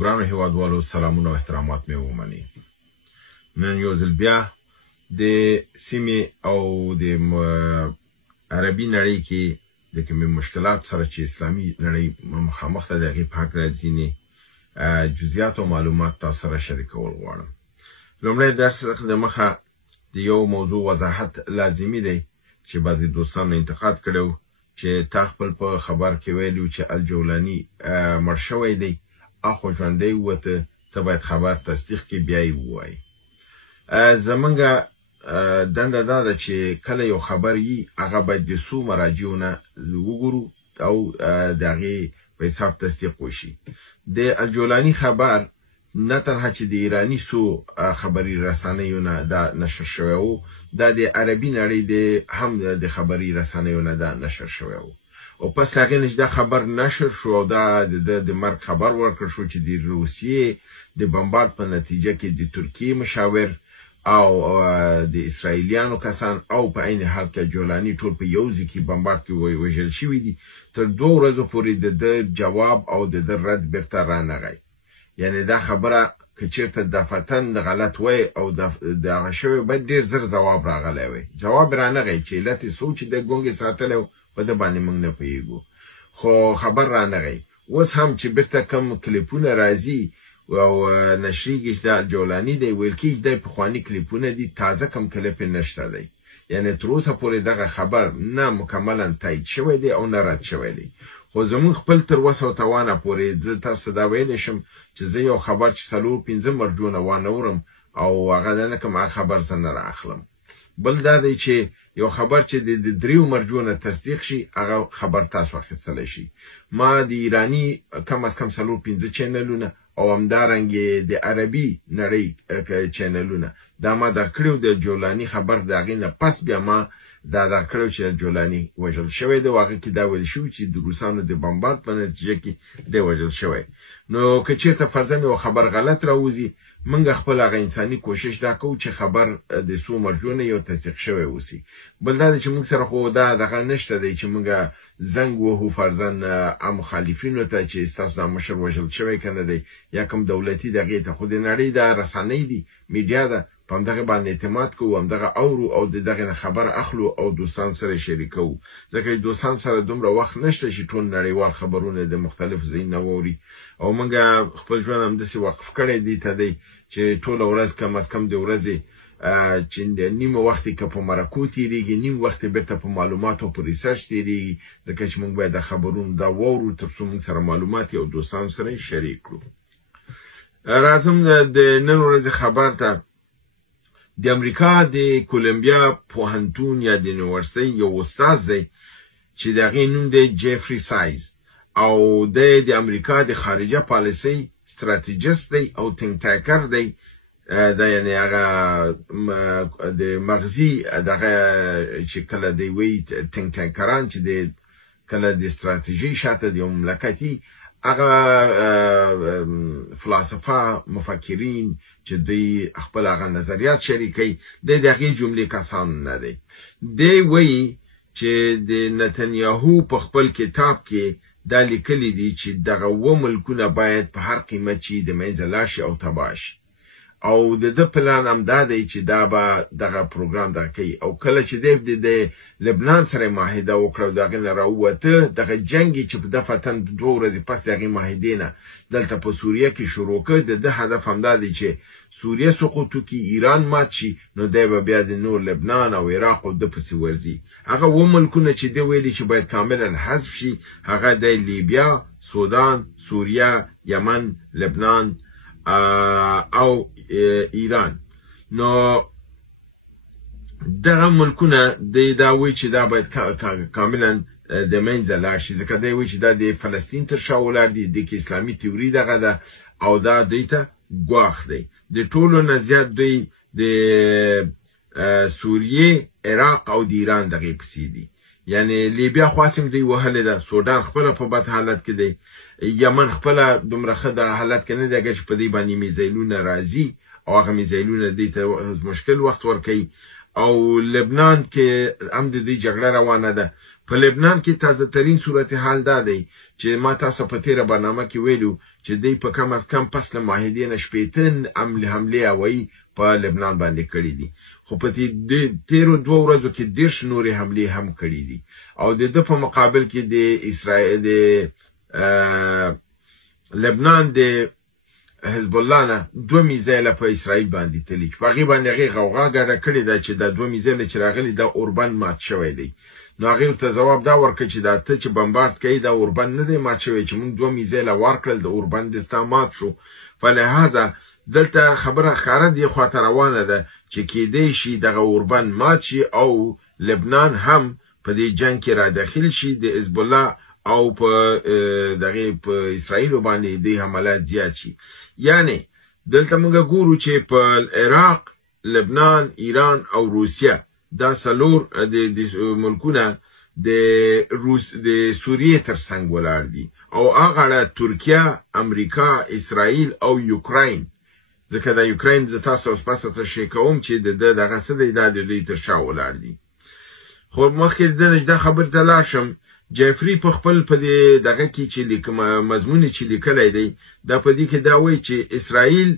ګرانو هیوادوالو سلامونه او احترامات مې ومنئ. نن یو ځل بیا د سیمې او د عربي نړۍ کې د کومې مشکلات سره چې اسلامي نړۍ مخامخ ده د هغې په هکله ځینې جزئیات او معلومات تاسو سره شریکول غواړم. لومړی درس د مخه د یو موضوع وضاحت لازمي دی چې بعضې دوستانو انتقاد کړی چې تا خپل په خبر کې ویلو چې الجولاني مړ شوی دی اخو ژوندی ووته ته باید خبر تصدیق کې بیا یې ووایي. زمونږ دنده دا ده چې کله یو خبر وي هغه باید د څو مراجعو نه وګورو او د هغې په حساب تصدیق وشي. د الجولاني خبر نه تنها چې د ایراني څو خبري رسنیو نه دا نشر شوی و، دا د عربي نړۍ هم د خبري رسنیو نه دا نشر شوی و. او پس له هغې نه چې دا خبر نشر شو او دا د مرګ خبر ورکړ شو چې د روسیې د بمبارد په نتیجه کې د ترکیې مشاور او د اسرائیلیانو کسان او په عین حال کې جولاني ټول په یو ځای کې بمبارد کې وژل شوي دي. تر 2 ورځو پورې د جواب او د رد بیرته رانغی. یعنی دا خبره که چیرته دفتن غلط وای او د هغه شوی باید ډېر زر ځواب راغلی وای. جواب رانغی چې علت یې څو چې د ګونګې ساتلی و په ده باندې موږ نه پوهېږو، خو خبر رانغی. اوس هم چې بیرته کم کلیپونه راځي او نشریږي چې دا جولاني دی، ویل کېږي دا پخواني کلیپونه دي، تازه کم کلیپ یې نشته دی. یعنی تر اوسه پورې دغه خبر نه مکملا تایید شوی دی او نه رد شوی دی. خو زموږ خپل تر وسه او توانه پورې زه تاسو دا ویلی شم چې زه یو خبر چې 4-5 مرجونه وانه ورم او هغه نه کوم هغه خبر زه نه رااخلم. بل دا دی چې یو خبر چې د 3 مرجونه تصدیق شي هغه خبر تاسو اخیستلی شي. ما د ایراني کم از کم 4-5 چینلونه او همدارنګې د عربي نړۍ چینلونه دا ما دا کړیو د جولاني خبر د هغې نه پس بیا ما دا کړیو چې جولاني وژل شوی دی. هغه کې دا ویل شوي چې د روسانو د بمبارد په نتیجه کې دی وژل شوی. نو که چېرته فرضاً یو خبر غلط راوځي، موږ خپل هغه انساني کوشش دا کوو چې خبر د څو مرجونه یو تصدیق شوی اوسي. بل دا دی چې موږ سره خو دا دغه نشته دی چې موږ زنګ وهو فرضاً مخالفینو ته چې ستاسو دا مشر وژل شوی که نه دی یا کوم دولتي دغې ته. خو د نړۍ دا رسنۍ دي، میډیا ده، په همدغې باندې اعتماد کوو، همدغه اورو او د دغې نه خبر اخلو او دوستانو سره شریکوو. ځکه چې دوستانو سره دومره وخت نشته چې ټول نړیوال خبرونه د مختلفو ځایونو واوري او موږ خپل ژوند همداسې وقف کړی دی ته دی چې ټوله ورځ کم از کم د ورځې چې نیمه وخت یې که په مرکو تېرېږي، نیم وخت یې بېرته په معلوماتو په ریسرچ تېرېږي، ځکه چې موږ باید د خبرونو دا واورو تر څو موږ سره معلومات او دوستانو سره یې شریک کړو. راځم د نن ورځې خبر ته. د امریکا د کولمبیا پوهنتون یا د یونیورسۍ یو استاد دی چې د هغې نوم دی جیفري سایز او دی د امریکا د خارجه پالیسۍ ستراتیجست دی او تینک ټاکر دی. دا یعنې هغه د مغزي دغه چې کله دی وایي تینک ټاکران چې د کله د ستراتیژۍ شاته د یو مملکتي هغه فلسفه مفکرین چې دوی خپل هغه نظریات شریکوي دی د هغې جملې کسان نه دی. دی وایي چې د نتنیاهو په خپل کتاب کې دا لیکلی دي چې دغه 2 ملکونه باید په هر قیمت چې د منځه لاړ شي او تباه شي. او د ده پلان هم دا دی چې دا به دغه پروګرام دغه کوي. او کله چې دی د لبنان سره معاهده وکړه او د هغې نه راووته، دغه جنګ یې چې په دفتن 2 ورځې پس د هغې معاهدې نه دلته په سوریه کې شروع کړ. د ده هدف هم دا دی چې سوریه سقوط وکړي، ایران مات شي، نو دی به بیا د نور لبنان او عراق او ده پسې ورځي. هغه 2 ملکونه چې دی ویلي چې باید کاملا حذف شي هغه دی لیبیا، سودان، سوریه، یمن، لبنان او ایران. نو دغه ملکونه دی دا وایي چې دا باید کاملا د منځه لاړ شي، ځکه دی وایي چې دا د فلسطین تر شا ولاړ دي، د کې اسلامي تیوري دغه ده او دا دوی ته ګواښ دی. د ټولو نه زیات دوی د سوریې، عراق او د ایران دغې پسې دي. یعنی لیبیا خو هسې دوی وهلې ده، سودان خپله په بد حالت کې دی، یمن خپله دومره ښه د حالت کې نه دی اګر چې په دې باندې میزایلونه راځي او هغه میزایلونه دوی ته مشکل وخت ورکوي. او لبنان کې هم د دوی جګړه روانه ده. په لبنان کې تازه ترین صورتحال دا دی چې ما تاسو په تیره برنامه کې ویلو چې دوی په کم از کم پس له معاهدې نه 80 حملې هوایي په لبنان باندې کړي دي، خو په تیرو 2 ورځو کې 10 نورې حملې هم کړي دي. او د ده په مقابل کې د اسرائیل د لبنان د حزب الله نه 2 میزایله په اسرائیل باندې تللی، چې په هغې باندې هغې غوغا ګډه کړې ده چې دا 2 میزایله چې راغلي دا اوربند مات شوی دی. نو هغې ورته ځواب دا ورکړ چې دا ته چې بمبارد کوي دا اوربند نه دی مات شوی، چې موږ 2 میزایله ورکړل د اوربند دې ستا مات شو. فلهذا دلته خبره ښکاره دې خواته روانه ده چې کیدی شي دغه اوربند مات شي او لبنان هم په دې جنګ کې را داخل شي د حزب الله او په دغه په اسرائیل باندې د حملات زیات شي. یعنی دلته موږ ګورو چې په عراق، لبنان، ایران او روسیه دا څلور د ملکونه د سوریې ترڅنګ ولاړ دي، او هغه ترکیه، امریکا، اسرائیل او یوکراین. ځکه دا یوکراین زه تاسو اوس پسه تشریح کوم چې دغه څه دی دا د دوی تر شا ولاړ دي. خو مخکې دا خبر ته لاړ شم، جیفري په خپل په دغه کې چې مضمون چې لیکلی دی دا په دې کې دا وایي چې اسرائیل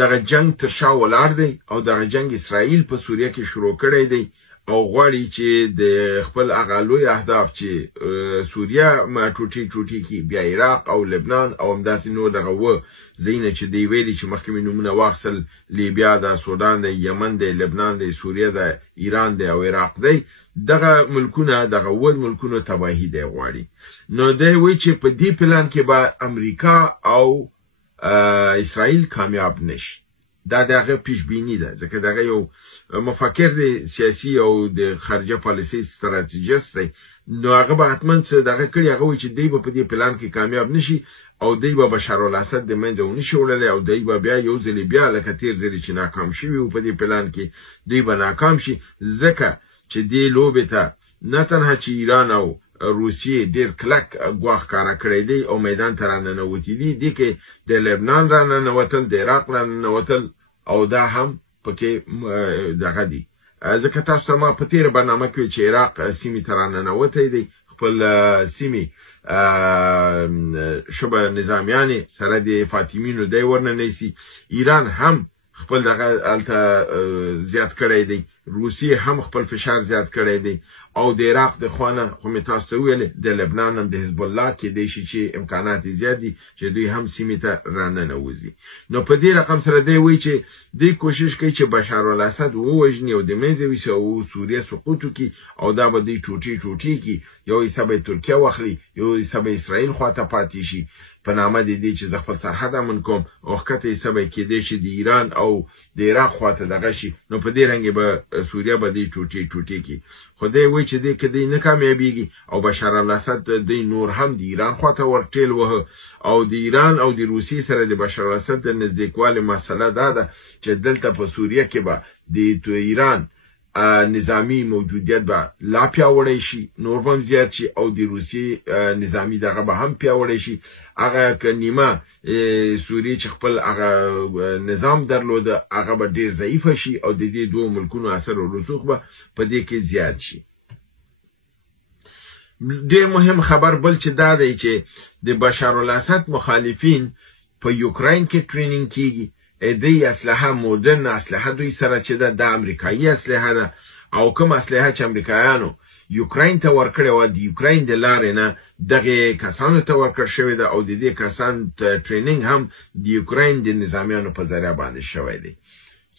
دغه جنگ تر شا ولاړ دی او دغه جنگ اسرائیل په سوریه کې شروع کړی دی او غواړي چې د خپل هغه لوی اهداف چې سوریه ټوټې کې بیا عراق او لبنان او همداسې نور دغه ځایونه چې دی ویلي چې مخکې مې نومونه واخیستل، لیبیا ده، سودان ده، یمن ده، لبنان ده، سوریه ده، ایران ده او عراق دی، دغه ملکونه دغه ملکونو تباهي دی غواړي. نو دی وایي چې په دې پلان کې به امریکا او اسرائیل کامیاب نشي. دا دغه پیشبینی ده، ځکه دغه یو مفکر دی سیاسي او د خارجه پالیسي ستراتیژیست دی. نو هغه به حتما څه دغه کړي، هغه وایي چې دی به په دې پلان کې کامیاب نشي او دی به بشار الاسد د منځه ونشي وړلی او دی به بیا یو ځلې بیا لکه تیر ځلې چې ناکام شوي و په دې پلان کې دی به ناکام شي. ځکه چې دې لوبې ته نه تنها چې ایران او روسیې ډیر کلک ګواښ ښکاره کړی دی او میدان ته راننوتي دي، دې کې د لبنان راننوتل، د عراق راننوتل او دا هم پکې دغه دي. ځکه تاسو ته ما په تېره برنامه کې چې عراق سیمې ته راننوتی دی، خپل سیمې شبه نظامیانې سره د فاطمینو دی ورننیسي. ایران هم خپل دغه هلته زیات کړی دی، روسیې هم خپل فشار زیات کړی دی او د عراق د خوانه خو مې تاسو ته وویلې د لبنان هم د حزب الله کیدی شي چې امکانات یې زیات دي چې دوی هم سیمې ته راننوځي. نو په دې رقم سره دی وایي چې دوی کوشش کوي چې بشار الاسد ووژني او د منځه یوسي او سوریه سقوط وکړي او دا به دوی ټوټې کړي، یو حصه به ترکیه واخلي، یو حصه به اسرائیل خواته پاتې شي په نامه د دې چې زه خپل سرحد امن کوم، او ښکته حصه به کیدی شي د ایران او د عراق خواته دغه شي. نو په دې رنګ به سوریه به دوی ټوټې کړي. خو دی وایي چې دی که دی نه کامیابیږي او بشار الاسد دی نور هم د ایران خواته ورټېل وهه او د ایران او د روسیې سره د بشار الاسد د نزدېکوالي مسله دا ده چې دلته په سوریه کې به د ایران نظامی موجودیت به لا پیاوړی شي، نور به هم زیات شي او د روسیې نظامی دغه به هم پیاوړی شي. هغه که نیمه سوریې چې خپل هغه نظام درلوده هغه به ډیر ضعیفه شي او د دې دوه ملکونو اثر او رسوخ به په دې کې زیات شي. ډیر مهم خبر بل چې دا دی چې د بشار الاسد مخالفین په یوکراین کې ټرینینګ کیږي. دی اسلحه مدرن اسلحه دوی سره چې د امریکایي اسلحه ده او کوم اسلحه چې امریکایانو یوکراین ته ورکړې وه د یوکراین د لارې نه دغې کسانو ته ورکړ شوې ده او د دې کسان ټرینینګ هم د یوکراین د نظامیانو په ذریعه باندې شوی دی.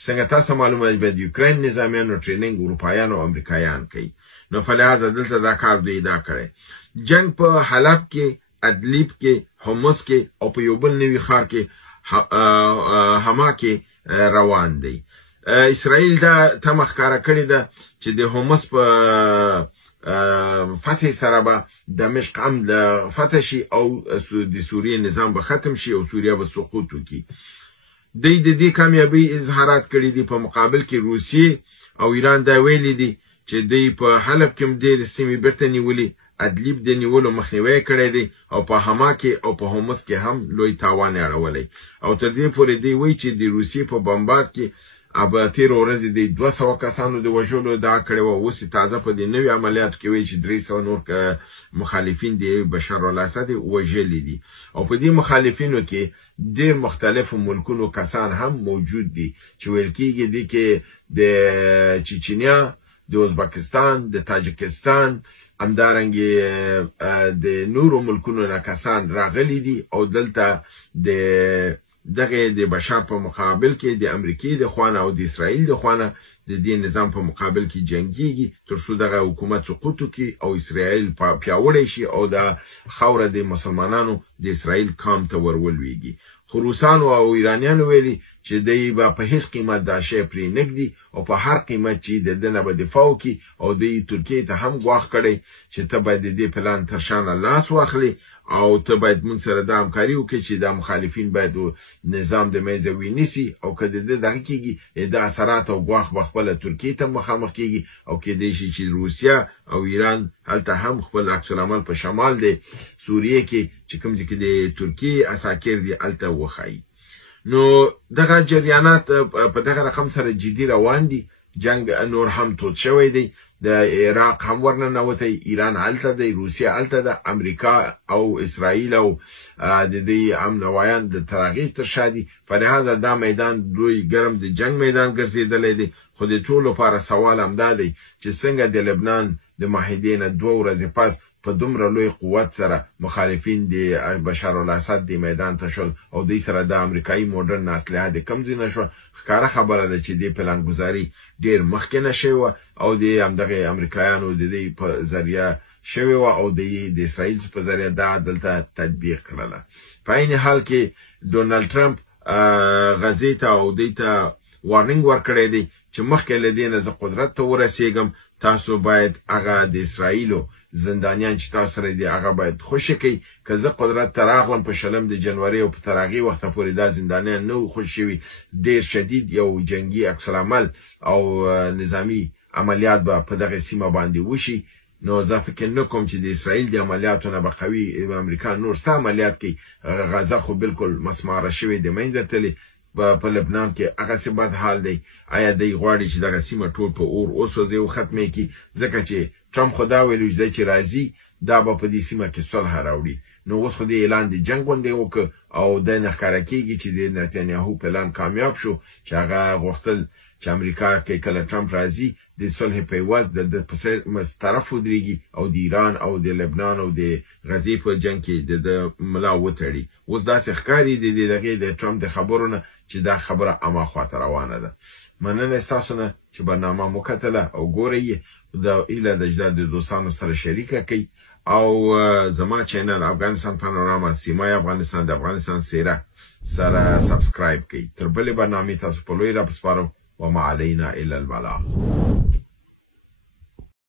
څنګه تاسو معلومه ده د یوکراین نظامیانو ټرینینګ اروپایان او امریکایان کوي. نو فلهذا دلته دا کار دوی دا کړی. جنگ په حلب کې، ادلیب کې، حمص کې او په یو بل نوي ښار کې حما کې روان دی. اسرائیل دا تمه ښکاره کړې ده چې د حمص په فتح سره به دمشق هم فتح شي او د سوریې نظام به ختم شي او سوریه به سقوط وکړي. دوی د دې کامیابۍ اظهارات کړي دي. په مقابل کې روسیې او ایران دا ویلي دي چې دوی په حلب کې هم ډېرې سیمې بیرته نیولي، ادلیب د نیولو مخنیوی کړی دی او په حما کې او په حمص کې هم لوی تاوان اړولی. او تر دې پورې دی وایي چې د روسیې په بمبارد کې ابا تیر ورځ د 200 کسانو د وژلو دا کړي و اوس تازه په دې نوې عملیاتو کې وایي چې 300 نور مخالفین د بشار الاسد وژلي دي او په دې مخالفینو کې ډېر مختلفو ملکونو کسان هم موجود دي چې ویل کېږي دي کې د چچنیا د ازبکستان د تاجکستان همدارنګه د نورو ملکونو نه کسان راغلي دي او دلته دغه د بشار په مقابل کې د امریکای د خوانه او د اسرائیل د خوانه د دې نظام په مقابل کې جنگيږي تر څو دغه حکومت سقوط وکړي او اسرائیل پیاوړی شي او د خوره د مسلمانانو د اسرائیل کام ته ورولويږي خو روسانو او ایرانیانو ویلي چې دوی به په هیڅ قیمت دا شی پرې نګدي او په هر قیمت چې د دنه به دفاع وکړي او د ترکیه ته هم غواخ کړي چې ته باید د دې پلان تر شان لاس واخلي او ته باید مون سره د همکاري وکړي چې د مخالفین باید نظام د میزه وینیسي او کله د دغه کېږي د اثرات او غواخ بخپل ترکیه ته مخامخ کېږي او کې دی چې روسیا او ایران هلته هم خپل عکس العمل په شمال د سوریه کې چې کوم ځکه د ترکیه اساکر دی الته وخی نو دغه جریانات په دغه رقم سره جدي روان دي جنگ نور هم توت شوی دی د عراق هم ورننوتی ایران الته دی روسیا الته ده امریکا او اسرائیل او د دې امنویان د تراغیش تر شادي په لحاظه دا میدان دوی ګرم د جنگ میدان ګرځیدلې دی خو د ټولو لپاره سوال هم دا دی چې څنګه د لبنان د معاهدې نه 2 ورځې پس په دومره لوی قوت سره مخالفین د بشار الاسد د میدان ته شول او د سره د امریکایي مدرن اسلحه د کمزې نشو ښکاره خبره ده چې د پلان گزاري ډیر مخکې نشوي او د همدغه امریکایانو د دې په ذریعہ شوی او د اسرائیل په ذریعہ دا دلته تطبیق کړل په عین حال کې ډونالد ټرمپ غزې ته او دیته وارنینګ ورکړی دی چې مخکې لدینه ز قدرت ته ورسېګم تاسو باید هغه د اسرائیلو زندانیان چې تاسو سره دي هغه باید خوشی کوي که زه قدرت ته راغلم په شلم د جنوري او په تراغي وخت پورې دا زندانیان نو خوشي ډیر شدید یو جنگي عکس العمل او نظامی عملیات به په دغه سیمه باندې وشي نو زه فکر نه کوم چې د اسرائیل د عملیاتونو به قوي امریکا نور سم عملیات کوي غزه خو بالکل مسماره شوی د منځه تللی په لبنان کې هغه څه بد حال دی آیا دی غواړي چې دغه سیمه ټول په اور اوسوځي او ختمه کی ځکه چې ټرمپ خدا ویلو چې راځي دا به په دې سیمه کې صلح راوړي نو اوس خو دې اعلان دی جنگ باندې وکړ او د نخکاره کېږي چې د نتنیاهو پلان کامیاب شو چې هغه غوښتل چې امریکا کې کله ټرمپ راځي د صلح پیواز د طرف ودرېږي او د ایران او د لبنان او د غزې په جنگ کې د ملا وتړي اوس داسې ښکاري دغه د ټرمپ د خبرونه چې دا خبره اما خاطر روانه ده مننه تاسو نه چې برنامه مو کتله او ګورئ د اله د اجداد دوستانو سره شریکه کوي او زما چینل افغانستان پانوراما سیمای افغانستان د افغانستان سیره سره سبسکرایب کوي تر بلې برنامه تاسو په لوی را پسپارم وما علينا الا البلاغ